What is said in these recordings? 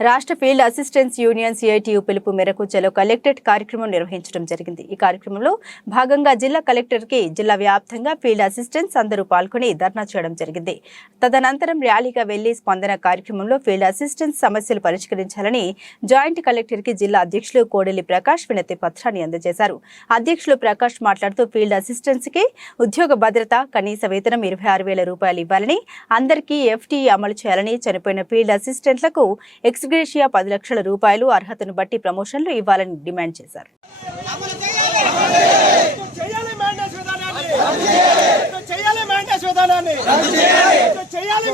రాష్ట్ర field assistance union CITU పిలుపు మేరకు చలో కలెక్టరేట్ కార్యక్రమం నిర్వహించడం జరిగింది. ఈ కార్యక్రమంలో భాగంగా జిల్లా కలెక్టర్కి జిల్లా వ్యాప్తంగా ఫీల్డ్ అసిస్టెంట్స్ అందరూ పాల్గొని ధర్నా చేయడం జరిగింది. తదనంతరం ర్యాలీగా వెళ్ళి స్పందన కార్యక్రమంలో ఫీల్డ్ అసిస్టెంట్స్ సమస్యలు పరిష్కరించాలని జాయింట్ కలెక్టర్కి జిల్లా అధ్యక్షులు కోడెలి ప్రకాష్ వినతి పత్రాన్ని అందజేశారు. అధ్యక్షులు ప్రకాష్ మాట్లాడుతూ ఫీల్డ్ అసిస్టెంట్స్కి ఉద్యోగ భద్రత కనీస వేతనం ఇరవై ఆరు వేల రూపాయలు ఇవ్వాలని అందరికీ ఎఫ్టీఈ అమలు చేయాలని చనిపోయిన ఫీల్డ్ అసిస్టెంట్లకు ఎక్స్గ్రేషియా పది లక్షల రూపాయలు అర్హతను బట్టి ప్రమోషన్లు ఇవ్వాలని డిమాండ్ చేశారు చేయాలి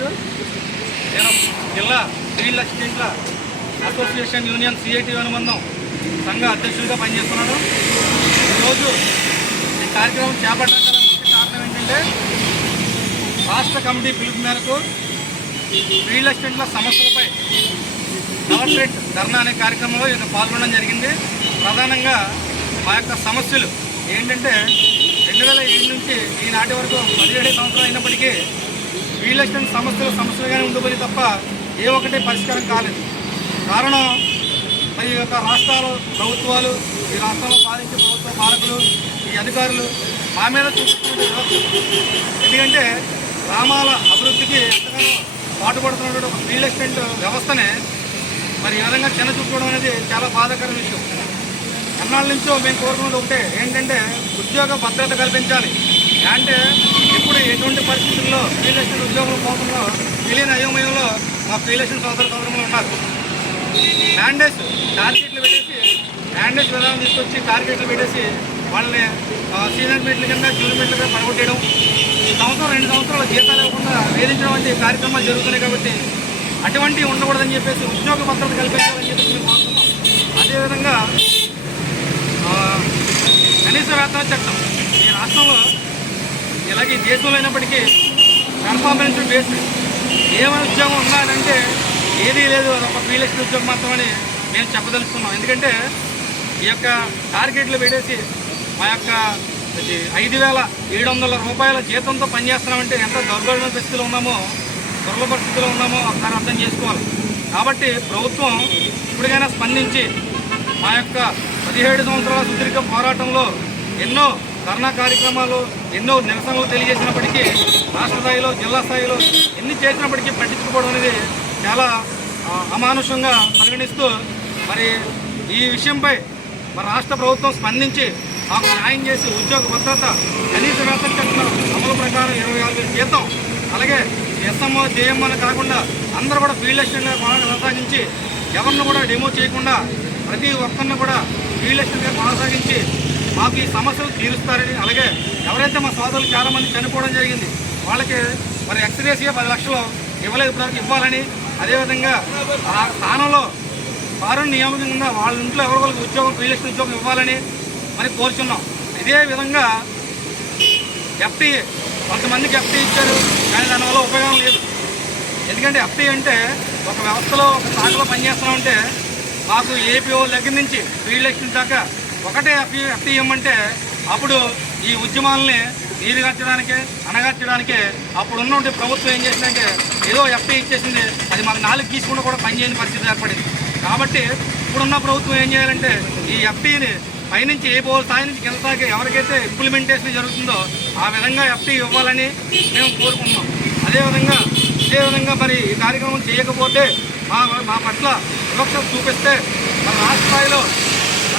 నేను జిల్లా సివిల్ అసిస్టెంట్ల అసోసియేషన్ యూనియన్ సిఐటి అనుబంధం సంఘ అధ్యక్షుడిగా పనిచేస్తున్నాను ఈరోజు ఈ కార్యక్రమం చేపట్టడం గల ముఖ్య కారణం ఏంటంటే రాష్ట్ర కమిటీ పిలుపు మేరకు రియల్ ఎస్టేట్ల సమస్యలపై కలెక్టరేట్ ధర్నా అనే కార్యక్రమంలో ఇది పాల్గొనడం జరిగింది. ప్రధానంగా మా యొక్క సమస్యలు ఏంటంటే రెండు వేల ఏడు నుంచి ఈనాటి వరకు పదిహేడు సంవత్సరాలు అయినప్పటికీ వీళ్ళకి సమస్యలు సమస్యలుగానే ఉండిపోయి తప్ప ఏ ఒక్కటే పరిష్కారం కాలేదు. కారణం మరి యొక్క రాష్ట్రాలు ప్రభుత్వాలు ఈ రాష్ట్రంలో పాలించే ప్రభుత్వ పాలకులు ఈ అధికారులు మా మీద చూపుతున్న ఎందుకంటే గ్రామాల అభివృద్ధికి ఎంతగానో పాటుపడుతున్నటువంటి ఒక రియల్ ఎస్టేట్ వ్యవస్థనే మరి ఈ విధంగా చిన్న చూసుకోవడం అనేది చాలా బాధాకర విషయం. ఎన్నాళ్ళ నుంచో మేము కోరుకున్నది ఒకటే ఏంటంటే ఉద్యోగ భద్రత కల్పించాలి. అంటే ఇప్పుడు ఎటువంటి ఎస్టేట్ ఫీల్డ్ అసిస్టెంట్ ఉద్యోగం తెలియని అయోమయంలో మా ఫీల్డ్ ఎస్టేట్ సోదర సోదరులు ఉన్నారు. మ్యాండేట్స్ టార్గెట్లు పెట్టేసి బ్యాండేజ్ విధానం తీసుకొచ్చి టార్గెట్లు పెట్టేసి వాళ్ళని సీనియర్ మీట్ల కింద జూనియర్ మీట్ల కింద పడగొట్టేయడం. ఈ సంవత్సరం రెండు సంవత్సరాలు జీతాలు ఇవ్వకుండా వేధించడం వంటి కార్యక్రమాలు జరుగుతున్నాయి కాబట్టి అటువంటివి ఉండకూడదని చెప్పేసి ఉద్యోగ భద్రత కల్పించాలని చెప్పేసి మేము కోరుతున్నాం. అదేవిధంగా కనీస వేతన చట్టం ఈ రాష్ట్రంలో ఇలాగే దేశంలో అయినప్పటికీ కన్ఫార్మెన్స్ బేస్డ్ ఏమైనా ఉద్యోగం ఉన్నారంటే ఏదీ లేదు అదొక ఒక ఫీలెక్స్ ఉద్యోగం మాత్రమని మేము చెప్పదలుచుకున్నాం. ఎందుకంటే ఈ యొక్క టార్గెట్లు పెట్టేసి మా యొక్క ఐదు వేల ఏడు వందల రూపాయల జీతంతో పనిచేస్తున్నామంటే ఎంత దౌర్భాగ్య పరిస్థితిలో ఉన్నామో దుర్ల పరిస్థితిలో ఉన్నామో ఒకసారి అర్థం చేసుకోవాలి. కాబట్టి ప్రభుత్వం ఇప్పటికైనా స్పందించి మా యొక్క పదిహేడు సంవత్సరాల సుదీర్ఘ పోరాటంలో ఎన్నో ధర్నా కార్యక్రమాలు ఎన్నో నిరసనలు తెలియజేసినప్పటికీ రాష్ట్ర స్థాయిలో జిల్లా స్థాయిలో ఎన్ని చేసినప్పటికీ పట్టించుకోవడం అనేది చాలా అమానుష్యంగా అమానుషంగా పరిగణిస్తూ మరి ఈ విషయంపై మరి రాష్ట్ర ప్రభుత్వం స్పందించి మాకు న్యాయం చేసి ఉద్యోగ భద్రత కనీస వేతన చట్టం అమలు ప్రకారం ఇరవై ఆరు వేలు జీతం అలాగే ఎస్ఎంఓ జేఎంఓ అని కాకుండా అందరూ కూడా ఫీల్డ్ అసిస్టెంట్గా కొనసాగించి ఎవరిని కూడా డెమో చేయకుండా ప్రతి ఒక్కరిని కూడా ఫీల్డ్ అసిస్టెంట్గా కొనసాగించి మాకు ఈ సమస్యలు తీరుస్తారని అలాగే ఎవరైతే మా సోదరులు చాలా మంది చనిపోవడం జరిగింది వాళ్ళకి మరి ఎక్స్రేసిగా పది లక్షలు ఇవ్వలేదు ఇప్పటివరకు ఇవ్వాలని. అదేవిధంగా ఆ స్థానంలో వారు నియామకంగా వాళ్ళ ఇంట్లో ఎవరి వాళ్ళకి ఉద్యోగం ఫీల్డ్ ఉద్యోగం ఇవ్వాలని మరి కోరుచున్నాం. ఇదే విధంగా ఎఫ్టీ కొంతమందికి ఎఫ్టీ ఇచ్చారు కానీ దానివల్ల ఉపయోగం లేదు. ఎందుకంటే ఎఫ్టీ అంటే ఒక వ్యవస్థలో ఒక శాఖలో ఉంటే మాకు ఏపీఓ దగ్గర నుంచి ఫీల్డ్ దాకా ఒకటే ఎఫ్టీ ఎఫ్టీ ఇవ్వమంటే అప్పుడు ఈ ఉద్యమాలని నీరుగార్చడానికి అనగార్చడానికి అప్పుడు ఉన్నటువంటి ప్రభుత్వం ఏం చేసిందంటే ఏదో ఎఫ్టీ ఇచ్చేసింది. అది మాకు నాలుగు తీసుకుండా కూడా పనిచేయని పరిస్థితి ఏర్పడింది. కాబట్టి ఇప్పుడున్న ప్రభుత్వం ఏం చేయాలంటే ఈ ఎఫ్టీని పైనుంచి ఏ బోల్ స్థాయి నుంచి కింద స్థాయికి ఎవరికైతే ఇంప్లిమెంటేషన్ జరుగుతుందో ఆ విధంగా ఎఫ్టీ ఇవ్వాలని మేము కోరుకుంటున్నాం. అదేవిధంగా అదేవిధంగా మరి ఈ కార్యక్రమం చేయకపోతే మా మా పట్ల వివక్ష చూపిస్తే మన రాష్ట్ర స్థాయిలో